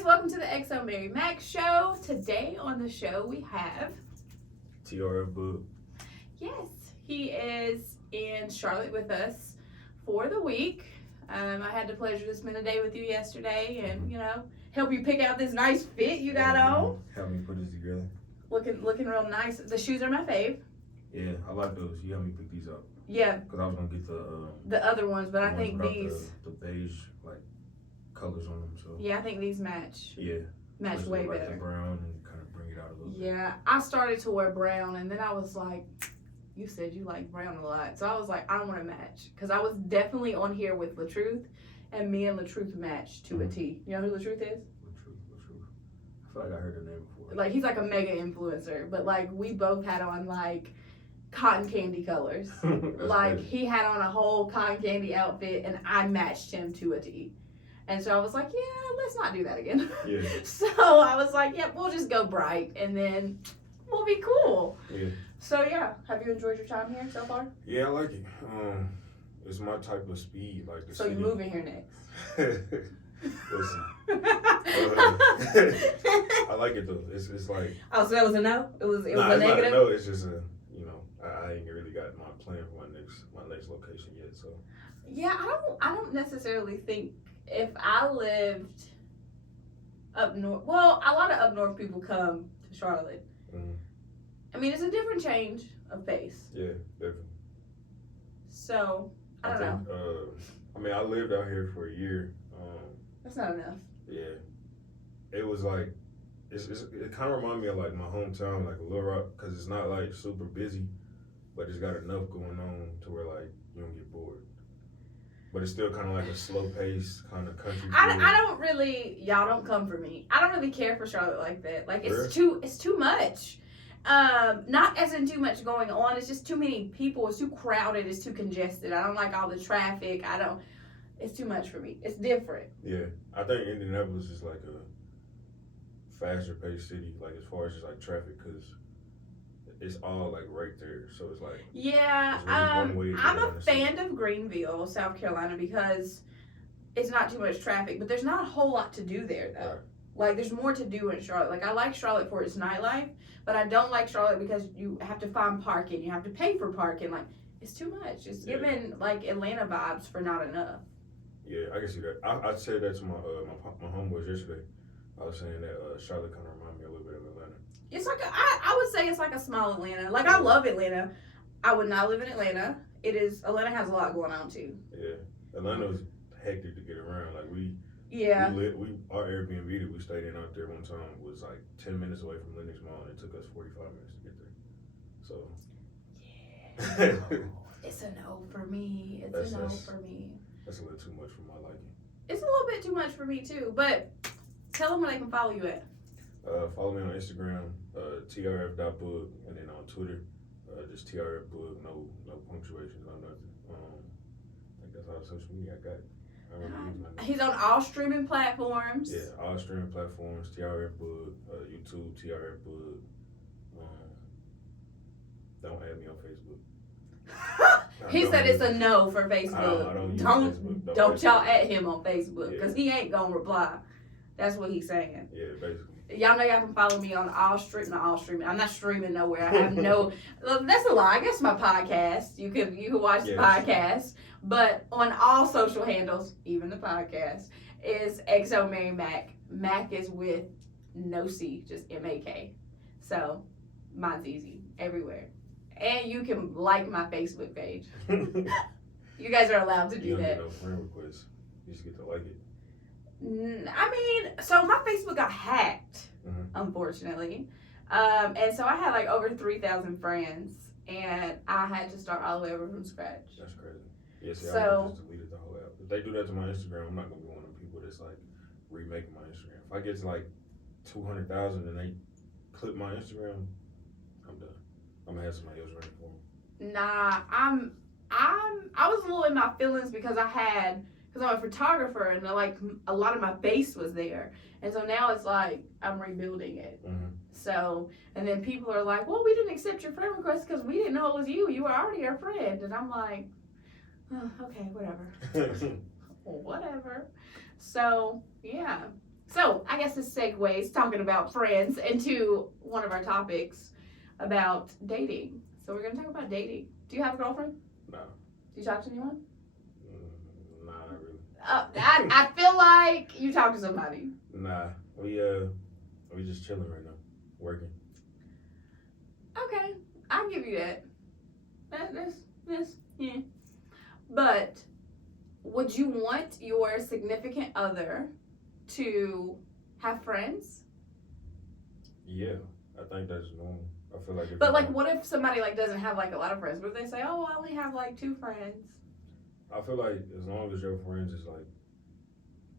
guys, welcome to the XoMaryMak show. Today on the show we have TRF Boog. Yes, he is in Charlotte with us for the week. I had the pleasure to spend a day with you yesterday and, help you pick out this nice fit you got on. Help me put this together. Looking real nice. The shoes are my fave. Yeah, I like those. You helped me pick these up. Yeah. Because I was going to get the other ones, but I think these... The beige, colors on them, so... Yeah, I think these match. Yeah. Match way better. The brown and kind of bring it out a little bit. Yeah, I started to wear brown and then I was like... You said you like brown a lot. So I was like, I don't want to match. Because I was definitely on here with LaTruth. And me and LaTruth matched to a T. You know who LaTruth is? LaTruth. I feel like I heard the name before. He's like a mega influencer. But we both had on cotton candy colors. Crazy. He had on a whole cotton candy outfit and I matched him to a T. And so I was like, yeah, let's not do that again. Yeah. So I was like, yeah, we'll just go bright and then we'll be cool. Yeah. So yeah, have you enjoyed your time here so far? Yeah, I like it. It's my type of speed. So you're moving here next? Listen. I like it though. It's like. Oh, so that was a no? It was a negative? Not a no. It's just I ain't really got my plan for my next location yet. So. Yeah, I don't necessarily think if I lived up north. Well, a lot of up north people come to Charlotte. Mm-hmm. I mean, it's a different change of pace. Yeah, definitely. So I don't know. I lived out here for a year. That's not enough. Yeah, it was it kind of reminded me of my hometown, Little Rock, because it's not super busy, but it's got enough going on to where you don't get bored. But it's still kind of a slow pace kind of country. I don't really. Y'all don't come for me. I don't really care for Charlotte like that. It's too much. Not as in too much going on. It's just too many people. It's too crowded. It's too congested. I don't like all the traffic. It's too much for me. It's different. Yeah, I think Indianapolis is a faster paced city. As far as just traffic, because it's all right there. So it's yeah. It's really one way I'm a fan of Greenville, South Carolina, because it's not too much traffic, but there's not a whole lot to do there though. Right. There's more to do in Charlotte. I like Charlotte for its nightlife, but I don't like Charlotte because you have to find parking. You have to pay for parking. It's too much. It's giving Atlanta vibes for not enough. Yeah, I can see that. I said that to my homeboys yesterday. I was saying that Charlotte kind of remind me a little bit of Atlanta. It's I would say it's like a small Atlanta. I love Atlanta. I would not live in Atlanta. Atlanta has a lot going on too. Yeah, Atlanta was hectic to get around. Yeah. Our Airbnb that we stayed in out there one time was 10 minutes away from Lenox Mall, and it took us 45 minutes to get there. So. Yeah. It's a no for me. It's a no for me. That's a little too much for my liking. It's a little bit too much for me too. But tell them where they can follow you at. Follow me on Instagram, TRF.Boog, and then on Twitter, just TRF Boog, no punctuation, no nothing. I think that's all the social media I got. He's on all streaming platforms. Yeah, all streaming platforms. TRF Boog, YouTube, TRF Boog. Don't add me on Facebook. He said it's a no for Facebook. I don't use Facebook. Don't y'all at him on Facebook because he ain't gonna reply. That's what he's saying. Yeah, basically. Y'all know y'all can follow me on all streaming. I'm not streaming nowhere. I have no. That's a lie. I guess my podcast. You can watch the podcast. But on all social handles, even the podcast, is XoMaryMak. Mac is with no C, just MAK. So mine's easy everywhere. And you can like my Facebook page. You guys are allowed to do that. You don't get no friend requests. You just get to like it. So my Facebook got hacked, unfortunately. And so I had over 3,000 friends, and I had to start all the way over from scratch. That's crazy. Yeah, see, I just deleted the whole app. If they do that to my Instagram, I'm not going to be one of them people that's remaking my Instagram. If I get to 200,000 and they clip my Instagram, I'm done. I'm going to have somebody else running for me. Nah, I was a little in my feelings because I'm a photographer and a lot of my base was there. And so now it's I'm rebuilding it. Mm-hmm. So, and then people are like, well, we didn't accept your friend request because we didn't know it was you. You were already our friend. And I'm like, oh, okay, whatever. Whatever. So, yeah. So, I guess this segues talking about friends into one of our topics about dating. So we're gonna talk about dating. Do you have a girlfriend? No. Do you talk to anyone? Nah, not really. I feel like you talk to somebody. Nah, we just chilling right now, working. Okay, I'll give you that. That's yeah. But would you want your significant other to have friends? Yeah, I think that's normal. I feel like. But like, what if somebody like doesn't have like a lot of friends? What if they say, "Oh, I only have like 2 friends"? I feel like as long as your friends is like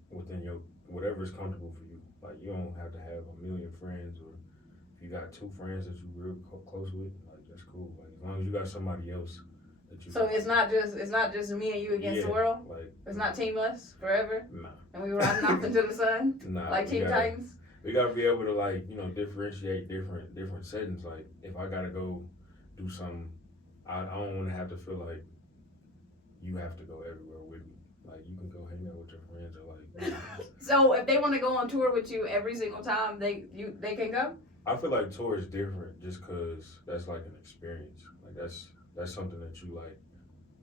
within your whatever is comfortable for you. Like you don't have to have a million friends, or if you got 2 friends that you real close with, like that's cool. Like as long as you got somebody else that you. So it's not just me and you against the world. Like it's not Team Us forever. Nah. And we riding off into the sun. Nah. Like Teen Titans. We gotta be able to like differentiate different settings. Like if I gotta go do something, I don't want to have to feel like you have to go everywhere with me. Like you can go hang out with your friends or like. So if they want to go on tour with you every single time, they can go. I feel like tour is different just cause that's like an experience. Like that's something that you like.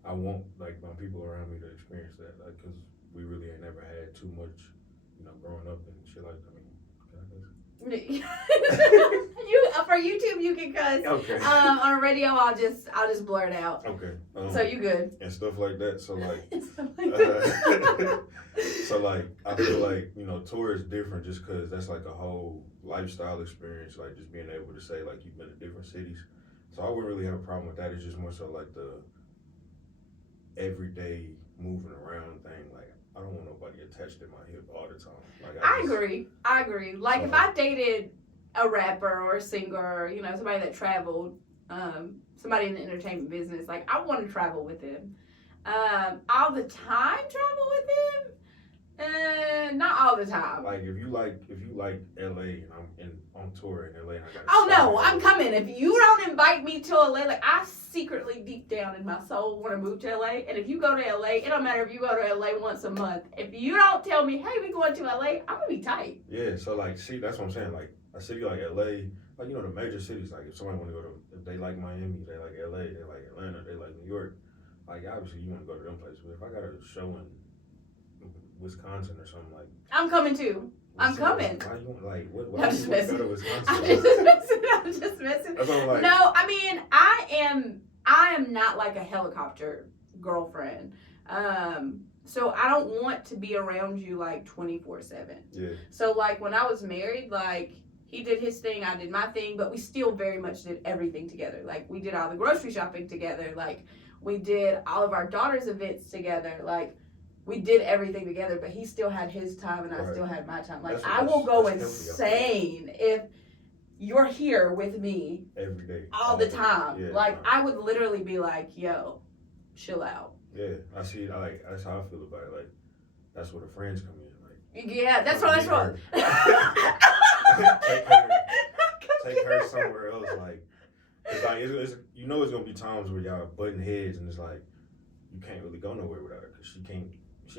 I want like my people around me to experience that. Like cause we really ain't never had too much, growing up and shit like that. You for YouTube you can cuss. Okay. On radio I'll just blur it out. Okay. So you good. And stuff like that. So like. Stuff like that. So like I feel like tour is different just because that's like a whole lifestyle experience. Like just being able to say like you've been to different cities. So I wouldn't really have a problem with that. It's just more so like the everyday moving around thing. Like I don't want nobody attached to my hip all the time. Like I agree. Like if I dated a rapper or a singer or, somebody that traveled, somebody in the entertainment business, like I want to travel with them. All the time travel with them? Not all the time. Like if you like LA and I'm on tour in LA and I got. Oh no, I'm coming. If you don't invite me to LA, like I secretly deep down in my soul want to move to LA. And if you go to LA, it don't matter if you go to LA once a month. If you don't tell me, hey, we going to LA, I'm gonna be tight. Yeah, so like see that's what I'm saying. Like a city like LA, like the major cities, like if somebody wanna go to if they like Miami, they like LA, they like Atlanta, they like New York, like obviously you wanna go to them places. But if I got a show in Wisconsin or something like I'm coming too. I'm coming. Why you like what I'm just messing. Go to Wisconsin? I'm just messing. That's what I'm like. No, I mean I am not like a helicopter girlfriend. So I don't want to be around you like 24/7. Yeah. So like when I was married, like he did his thing, I did my thing, but we still very much did everything together. Like we did all the grocery shopping together. Like we did all of our daughter's events together. Like we did everything together, but he still had his time and I still had my time. Like I will go insane if you're here with me every day, all the time. Yeah, like I would literally be like, yo, chill out. Yeah, I see. That's how I feel about it. Like that's where the friends come in. Like yeah, that's what. Take her somewhere else. Like it's like it's it's gonna be times where y'all butting heads and it's like you can't really go nowhere without her because she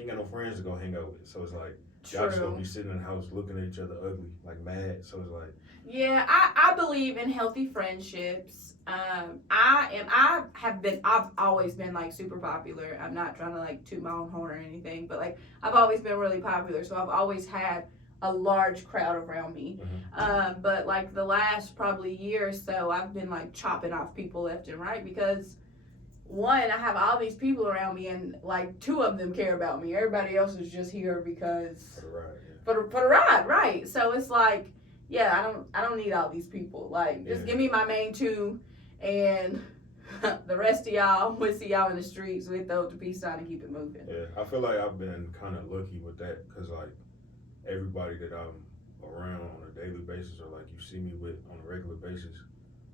ain't got no friends to go hang out with. So it's like y'all just gonna be sitting in the house looking at each other ugly, like mad. So it's like yeah, I believe in healthy friendships. I've always been like super popular. I'm not trying to like toot my own horn or anything, but like I've always been really popular. So I've always had a large crowd around me. Mm-hmm. But like the last probably year or so, I've been like chopping off people left and right because one, I have all these people around me and like 2 of them care about me. Everybody else is just here because for the ride, right? So it's like, yeah, I don't need all these people. Like just give me my main 2 and the rest of y'all, we'll see y'all in the streets. We throw the peace sign and keep it moving. Yeah, I feel like I've been kind of lucky with that because like everybody that I'm around on a daily basis or like you see me with on a regular basis,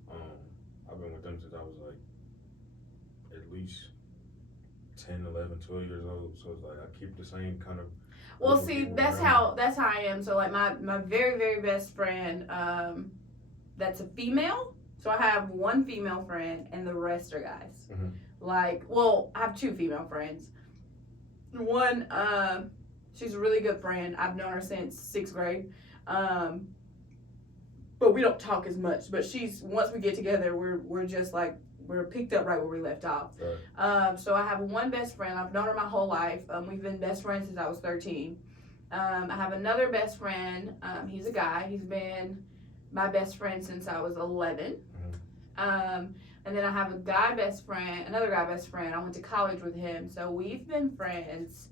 I've been with them since I was like at least 10, 11, 12 years old. So it's like I keep the same kind of. Well, see, that's how I am. So like my very, very best friend, that's a female. So I have 1 female friend and the rest are guys. Mm-hmm. Like, well, I have 2 female friends. One, she's a really good friend. I've known her since 6th grade. But we don't talk as much. But once we get together, we're just like, we're picked up right where we left off. Right. So I have one best friend. I've known her my whole life. We've been best friends since I was 13. I have another best friend. He's a guy. He's been my best friend since I was 11. Mm-hmm. And then I have another guy best friend. I went to college with him. So we've been friends.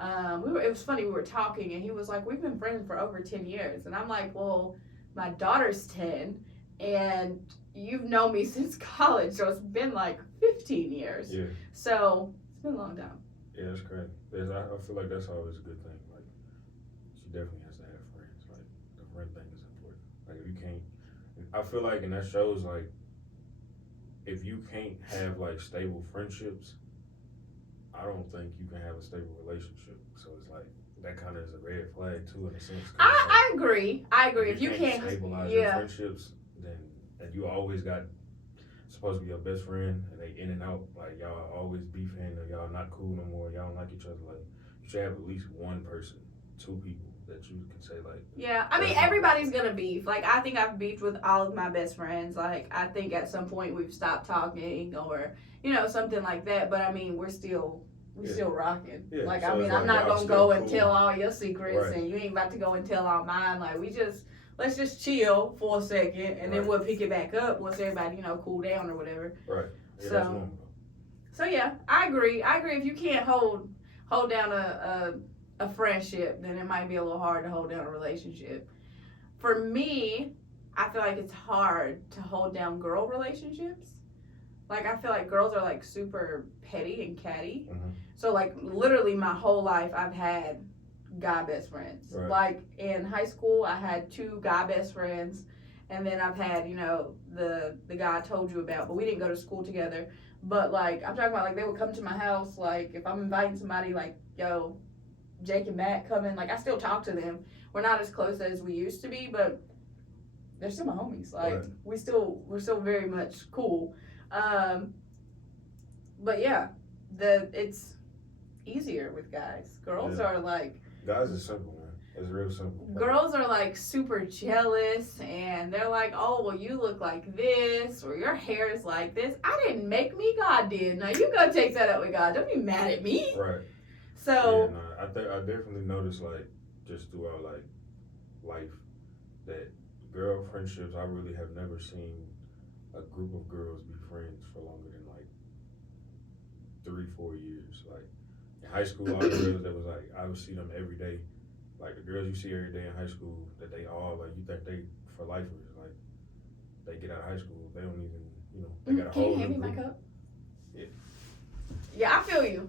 It was funny, we were talking, and he was like, we've been friends for over 10 years. And I'm like, well, my daughter's 10, and you've known me since college, so it's been like 15 years. Yeah. So it's been a long time. Yeah, that's great. I feel like that's always a good thing. Like, she definitely has to have friends. Like, the friend thing is important. Like, if you can't, I feel like, and that shows, like, if you can't have, like, stable friendships, I don't think you can have a stable relationship. So it's like, that kind of is a red flag, too, in a sense. I agree. If you can't stabilize your friendships, then, and you always got supposed to be your best friend, and they in and out, like, y'all always beefing, or y'all not cool no more, y'all don't like each other, like, you should have at least one person, two people that you can say, like... Yeah, I mean, everybody's gonna beef. Like, I think I've beefed with all of my best friends. Like, I think at some point we've stopped talking, or, you know, something like that, but I mean, we're still rocking. Yeah, Like, so I mean, it's I'm like not y'all gonna still go and cool. tell all your secrets, Right. and you ain't about to go and tell all mine. Like, let's just chill for a second, and then we'll pick it back up once everybody, you know, cool down or whatever. Right. Yeah, So- that's normal. So yeah, I agree. If you can't hold down a friendship, then it might be a little hard to hold down a relationship. For me, I feel like it's hard to hold down girl relationships. Like, I feel like girls are like super petty and catty. Mm-hmm. So like, literally my whole life I've had guy best friends. Right. Like, in high school I had 2 guy best friends, and then I've had, you know, the guy I told you about, but we didn't go to school together. But like, I'm talking about, like, they would come to my house. Like, if I'm inviting somebody, like, yo, Jake and Matt coming, like, I still talk to them. We're not as close as we used to be, but they're still my homies. Like, Right. we're still very much cool. But yeah, it's easier with guys. Girls are like, Guys are simple, man. It's real simple. girls are like super jealous, and they're like, oh, well, you look like this, or your hair is like this. I didn't make me, God did. Now you go take that up with God. Don't be mad at me. Right. So Yeah, no, I definitely noticed, like, just throughout, like, life, that girl friendships, I really have never seen a group of girls be friends for longer than, like, 3-4 years. Like, in high school, all the girls that was, like, I would see them every day. Like, the girls you see every day in high school, that they all, like, you think they for lifers. Like, they get out of high school, they don't even, you know, they got a can whole you hand me new my group. cup? Yeah. Yeah, I feel you.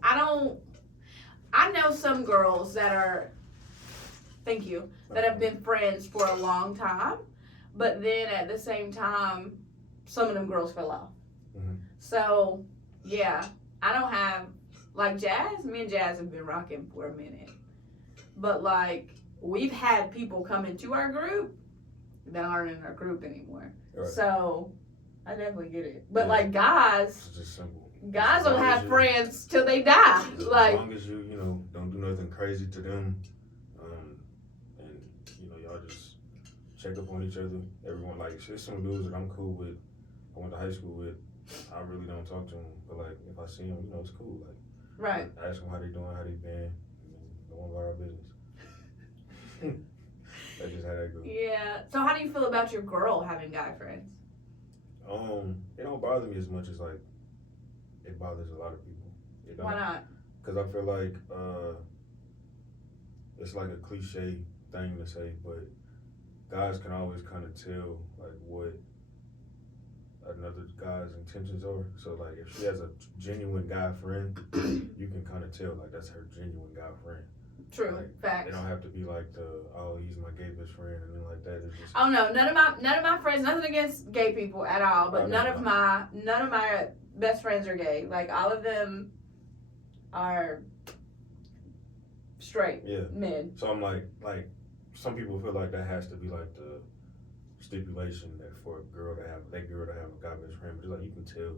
I know some girls that are, thank you, that have been friends for a long time, but then at the same time, some of them girls fell off. Mm-hmm. So, yeah, I don't have, like, Jazz, me and Jazz have been rocking for a minute. But, like, we've had people come into our group that aren't in our group anymore. Right. So, I definitely get it. But, Yeah. like, guys, It's just simple. guys As will long as have you- friends till they die. As Like, long as you know, don't do nothing crazy to them, and, you know, y'all just check up on each other. Everyone, like, there's some dudes that I'm cool with, I went to high school with, I really don't talk to them, but, like, if I see them, you know, it's cool. Like, right. I ask them how they doing, how they been, and then go on about our business. That's just how that goes. Yeah. So, how do you feel about your girl having guy friends? It don't bother me as much as, like, it bothers a lot of people. It don't. Why not? Because I feel like it's like a cliche thing to say, but guys can always kind of tell, like, what another guy's intentions are. So, like, if she has a genuine guy friend, you can kind of tell, like, that's her genuine guy friend. True. Like, Facts. They don't have to be like he's my gay best friend and then like that. It's just, Oh no, none of my friends, nothing against gay people at all, but none of my best friends are gay. Like, all of them are straight men. So I'm like some people feel like that has to be like the stipulation that for a girl to have a guy best friend, but it's like you can tell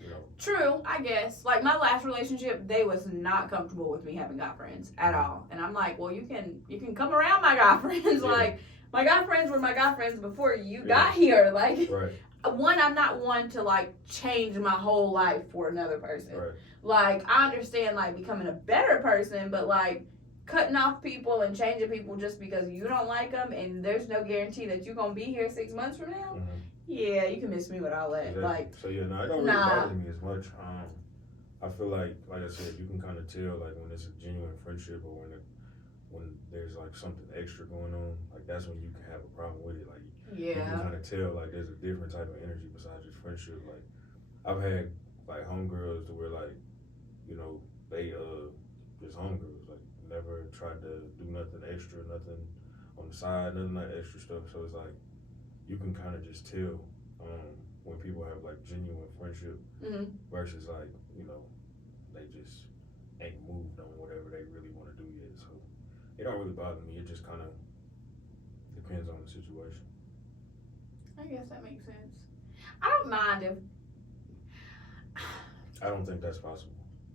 you know. True, I guess. Like my last relationship, they was not comfortable with me having guy friends at all. And I'm like, well, you can come around my guy friends. Yeah. Like my guy friends were my guy friends before you got here. Like Right. one, I'm not one to like change my whole life for another person. Right. Like I understand like becoming a better person, but like cutting off people and changing people just because you don't like them and there's no guarantee that you're gonna be here 6 months from now. Mm-hmm. Yeah, you can miss me with all that. Exactly. Like so yeah, no, it don't really bother me as much. I feel like I said, you can kind of tell like when it's a genuine friendship or when there's like something extra going on. Like that's when you can have a problem with it. Like you can kind of tell like there's a different type of energy besides just friendship. Like I've had like homegirls to where like, you know, they just homegirls, like never tried to do nothing extra, nothing on the side, none of that extra stuff. So it's like you can kind of just tell when people have like genuine friendship versus like, you know, they just ain't moved on whatever they really want to do yet. So it don't really bother me. It just kind of depends on the situation. I guess that makes sense. I don't mind if I don't think that's possible.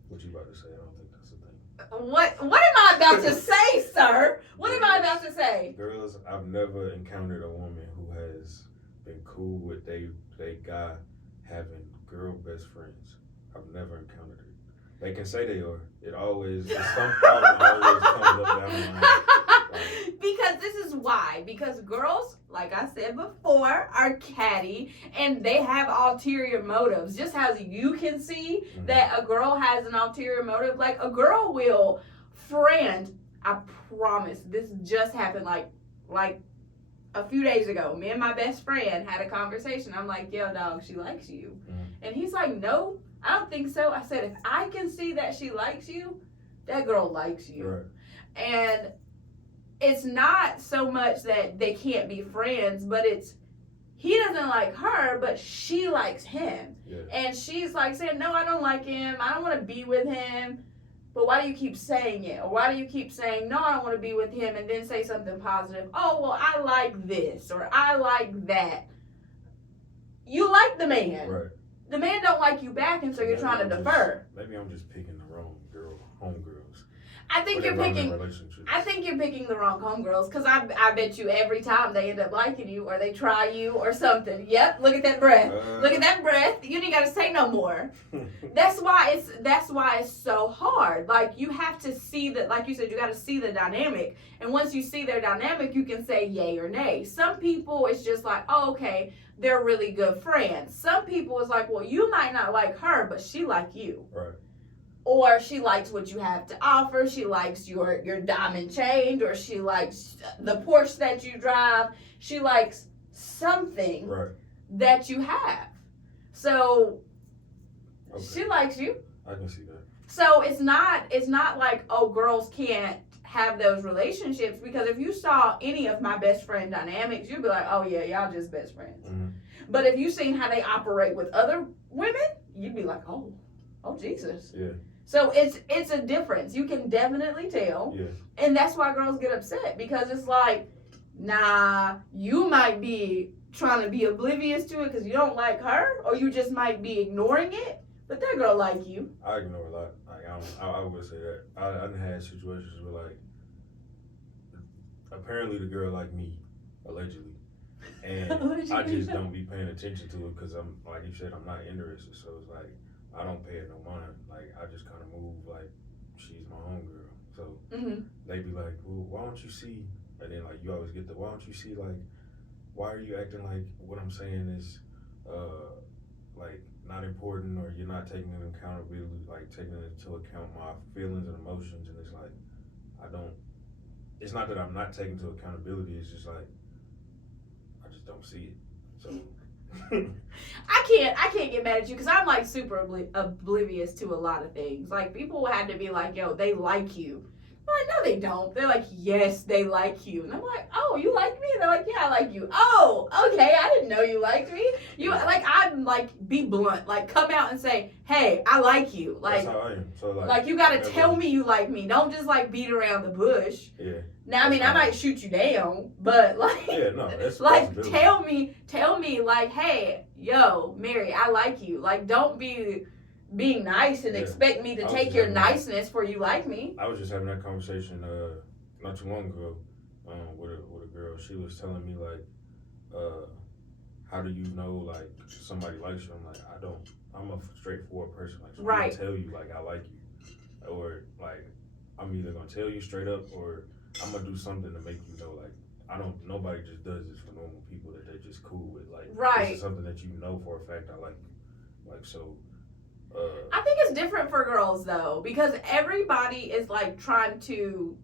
What you about to say? I don't think that's a thing. What am I about to say, sir? What am I about to say? Girls, I've never encountered a woman who has been cool with they guy having girl best friends. I've never encountered it. They can say they are. Some problem always comes up down the line. Because this is why. Because girls, like I said before, are catty and they have ulterior motives. Just as you can see that a girl has an ulterior motive, like a girl will friend. I promise, this just happened like a few days ago. Me and my best friend had a conversation. I'm like, yo, dog, she likes you. And he's like, no, I don't think so. I said, if I can see that she likes you, that girl likes you. Right. And it's not so much that they can't be friends, but it's he doesn't like her, but she likes him. Yeah. And she's like saying, no, I don't like him. I don't want to be with him. But why do you keep saying it? Or why do you keep saying, no, I don't want to be with him, and then say something positive? Oh, well, I like this, or I like that. You like the man. Right. The man don't like you back, and so you're trying to defer. Maybe I'm just picking the wrong homegirls. I think you're picking the wrong homegirls, because I bet you every time they end up liking you or they try you or something. Yep, look at that breath. Look at that breath. You ain't got to say no more. That's why it's so hard. Like you have to see that, like you said, you got to see the dynamic. And once you see their dynamic, you can say yay or nay. Some people, it's just like, oh, okay, they're really good friends. Some people, it's like, well, you might not like her, but she like you. Right. Or she likes what you have to offer. She likes your diamond chain, or she likes the Porsche that you drive. She likes something that you have. So she likes you. I can see that. So it's not like, oh, girls can't have those relationships, because if you saw any of my best friend dynamics, you'd be like, oh yeah, y'all just best friends. But if you seen how they operate with other women, you'd be like, oh Jesus. Yeah. So it's a difference. You can definitely tell. Yeah. And that's why girls get upset, because it's like, nah, you might be trying to be oblivious to it because you don't like her, or you just might be ignoring it, but that girl like you. I ignore a lot. Like I would say that. I done had situations where like apparently the girl like me, allegedly. And I just don't be paying attention to it because I'm, like you said, I'm not interested. So it's like I don't pay it no mind. Like I just kind of move like she's my homegirl. So they be like, well, why don't you see? And then like you always get the, why don't you see, like, why are you acting like what I'm saying is like not important, or you're not taking into accountability, like taking into account my feelings and emotions. And it's like it's not that I'm not taking into accountability, it's just like I just don't see it. So I can't get mad at you, because I'm like super oblivious to a lot of things. Like people had to be like, yo, they like you. I'm like, no, they don't. They're like, yes, they like you. And I'm like, oh, you like me? And they're like, yeah, I like you. Oh, okay, I didn't know you liked me. You like, I'm like, be blunt. Like, come out and say, hey, I like you. Like, that's how I am. So like you gotta tell me you like me. Don't just like beat around the bush. Yeah. Now, I mean, I might shoot you down, but like, yeah, no, that's like tell me, like, hey, yo, Mary, I like you. Like, don't be being nice and expect me to take your niceness for you like me. I was just having that conversation not too long ago with a girl. She was telling me like, how do you know like somebody likes you? I'm like, I don't. I'm a straightforward person. Like, so I'm gonna tell you like I like you, or like I'm either gonna tell you straight up, or I'm gonna do something to make you know. Like, I don't. Nobody just does this for normal people that they're just cool with. Like, this is something that you know for a fact I like you. Like, so. I think it's different for girls though, because everybody is like trying to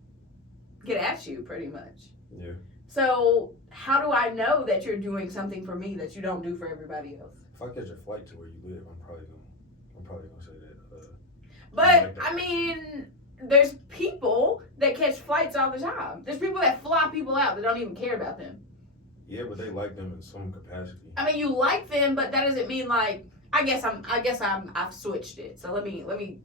get at you pretty much. Yeah. So how do I know that you're doing something for me that you don't do for everybody else? If I catch a flight to where you live, I'm probably gonna say that. But I mean, there's people that catch flights all the time. There's people that fly people out that don't even care about them. Yeah, but they like them in some capacity. I mean, you like them, but that doesn't mean like. I've switched it. So let me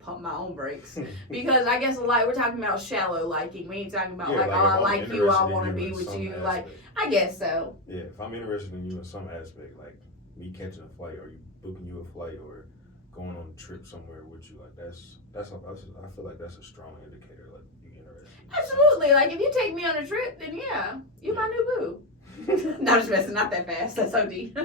pump my own brakes because I guess like we're talking about shallow liking. We ain't talking about like, oh, I like you, I want to be with you. Like, I guess so. Yeah, if I'm interested in you in some aspect, like me catching a flight or you booking you a flight or going on a trip somewhere with you, like I feel like that's a strong indicator, like you interested. Absolutely. Like if you take me on a trip, then yeah, you my new boo. No, just messing. Not that fast. That's so deep.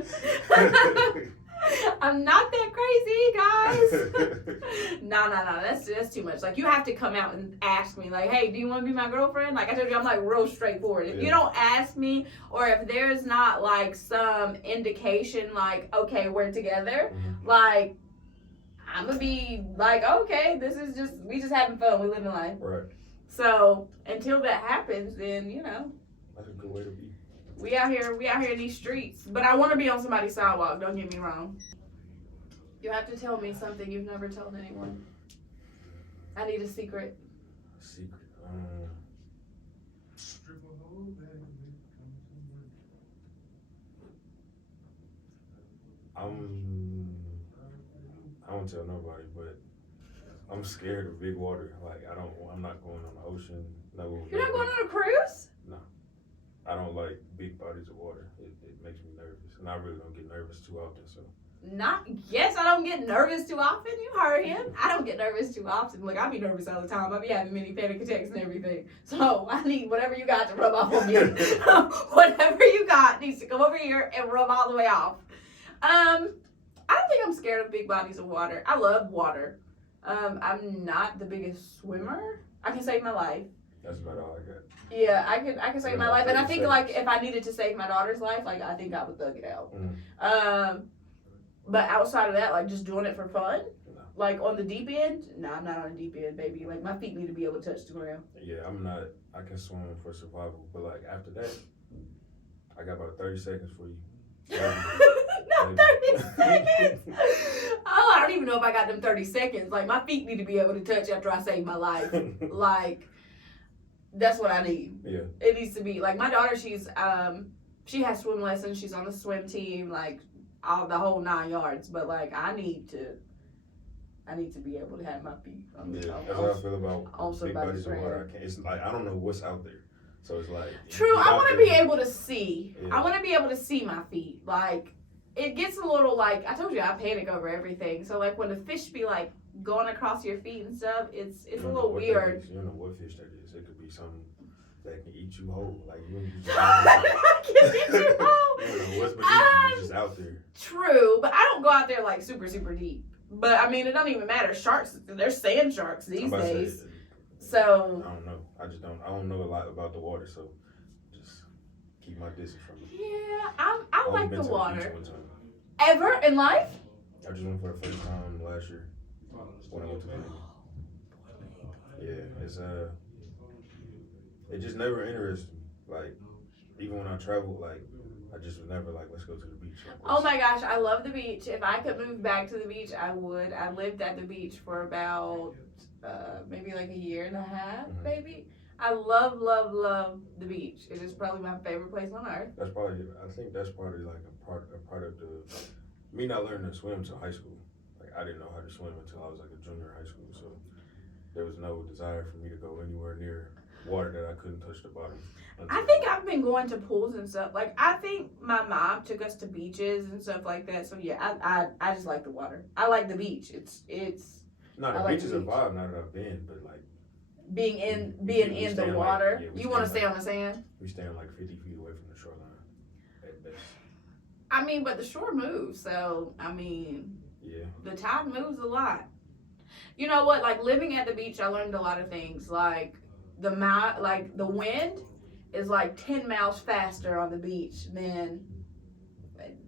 I'm not that crazy, guys. No. That's too much. Like, you have to come out and ask me, like, hey, do you want to be my girlfriend? Like I told you, I'm like real straightforward. If you don't ask me, or if there's not like some indication, like, okay, we're together, like, I'm gonna be like, okay, we just having fun, we living life. Right. So until that happens, then that's a good way to be. We out here in these streets. But I want to be on somebody's sidewalk, don't get me wrong. You have to tell me something you've never told anyone. I need a secret. Secret? I won't tell nobody, but I'm scared of big water. Like, I'm not going on the ocean. No. You're not going on a cruise? No. I don't like big bodies of water. It makes me nervous, and I really don't get nervous too often. So. I don't get nervous too often. You heard him. I don't get nervous too often. Look, I be nervous all the time. I be having many panic attacks and everything. So I need whatever you got to rub off on me. Whatever you got needs to come over here and rub all the way off. I don't think I'm scared of big bodies of water. I love water. I'm not the biggest swimmer. I can save my life. That's about all I got. Yeah, I can save my life, and I think like if I needed to save my daughter's life, like I think I would thug it out. But outside of that, like just doing it for fun, like on the deep end, I'm not on the deep end, baby. Like my feet need to be able to touch the ground. Yeah, I'm not. I can swim for survival, but like after that, I got about 30 seconds for you. Not 30 seconds. Oh, I don't even know if I got them 30 seconds. Like my feet need to be able to touch after I save my life. Like. That's what I need. Yeah. It needs to be like my daughter. She has swim lessons. She's on a swim team, like the whole 9 yards. But like I need to be able to have my feet. That's how I feel about big bodies of water. It's like I don't know what's out there, so it's like true. I want to be able to see. Yeah. I want to be able to see my feet. Like it gets a little like I told you, I panic over everything. So like when the fish be like going across your feet and stuff, it's a little weird. You don't know what fish that is. It could be something that can eat you whole. Like you can eat you whole. You don't know what's beneath you. It's just out there. True, but I don't go out there like super deep. But I mean, it don't even matter. Sharks, there's sand sharks these days. So I don't know. I don't know a lot about the water, so just keep my distance from it. Yeah, I like the water. Ever in life? I just went for the first time last year when I went to Miami. Yeah, it's it just never interested me. Like even when I traveled, like I just was never like, let's go to the beach. Oh my gosh, I love the beach. If I could move back to the beach, I would. I lived at the beach for about maybe like a year and a half, maybe. I love the beach. It is probably my favorite place on earth. I think that's probably like a part of me not learning to swim till high school. Like I didn't know how to swim until I was like a junior in high school, so there was no desire for me to go anywhere near water that I couldn't touch the bottom. I think I've been going to pools and stuff. Like, I think my mom took us to beaches and stuff like that. So yeah, I just like the water. I like the beach. It's. No, the beach is a vibe. Not that I've been, but like being in the water. Like, you want to stay on the sand? We stand like 50 feet away from the shoreline. At best. I mean, but the shore moves. So I mean, yeah, the tide moves a lot. You know what? Like living at the beach, I learned a lot of things. Like the wind is like 10 miles faster on the beach than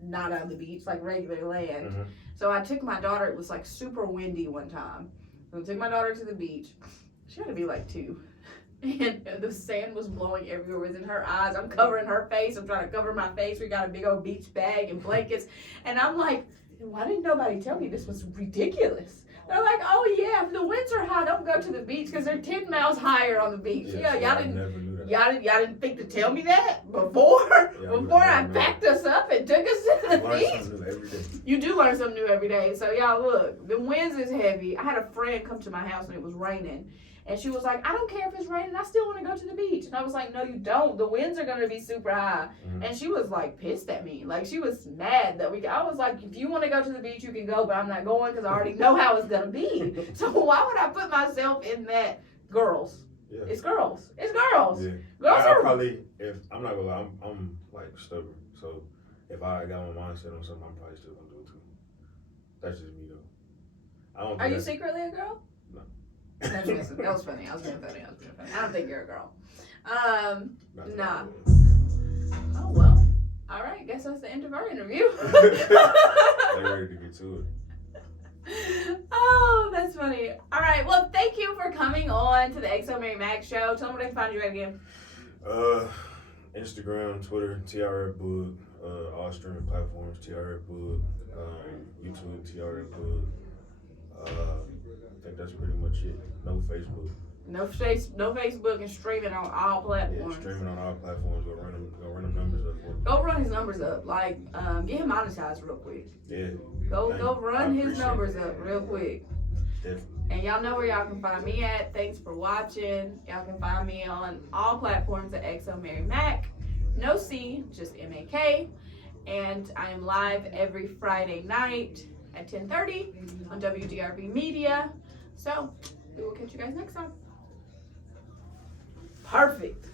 not on the beach, like regular land. Mm-hmm. So I took my daughter, it was like super windy one time. So I took my daughter to the beach. She had to be like 2. And the sand was blowing everywhere. It was in her eyes. I'm covering her face. I'm trying to cover my face. We got a big old beach bag and blankets. And I'm like, why didn't nobody tell me this was ridiculous? They're like, oh yeah, if the winds are high, don't go to the beach because they're 10 miles higher on the beach. Yeah, y'all didn't think to tell me that before I packed us up and took us to the beach. You do learn something new every day. So y'all look, the winds is heavy. I had a friend come to my house when it was raining. And she was like, I don't care if it's raining. I still want to go to the beach. And I was like, no, you don't. The winds are going to be super high. Mm-hmm. And she was like pissed at me. Like she was mad that I was like, if you want to go to the beach, you can go, but I'm not going because I already know how it's going to be. So why would I put myself in that? Girls. Yeah. It's girls. It's girls. Yeah. Girls I probably, if I'm not going to lie, I'm like stubborn. So if I got my mindset on something, I'm probably still going to do it too. That's just me though. Are you secretly a girl? No. That was funny. I was being funny. I don't think you're a girl. Nah. Oh, well. All right. Guess that's the end of our interview. They're ready to get to it. Oh, that's funny. All right. Well, thank you for coming on to the XoMaryMak show. Tell them where they can find you at again. Instagram, Twitter, TRF Boog. All streaming platforms, TRF Boog. YouTube, TRF Boog. I think that's pretty much it. No Facebook. No Facebook and streaming on all platforms. Yeah, streaming on all platforms. Go run them numbers up for me. Go run his numbers up. Like, get him monetized real quick. Yeah. Go run his numbers up real quick. Definitely. And y'all know where y'all can find me at. Thanks for watching. Y'all can find me on all platforms at XoMaryMak. No C, just MAK. And I am live every Friday night at 10:30 on WDRB Media. So, we will catch you guys next time. Perfect.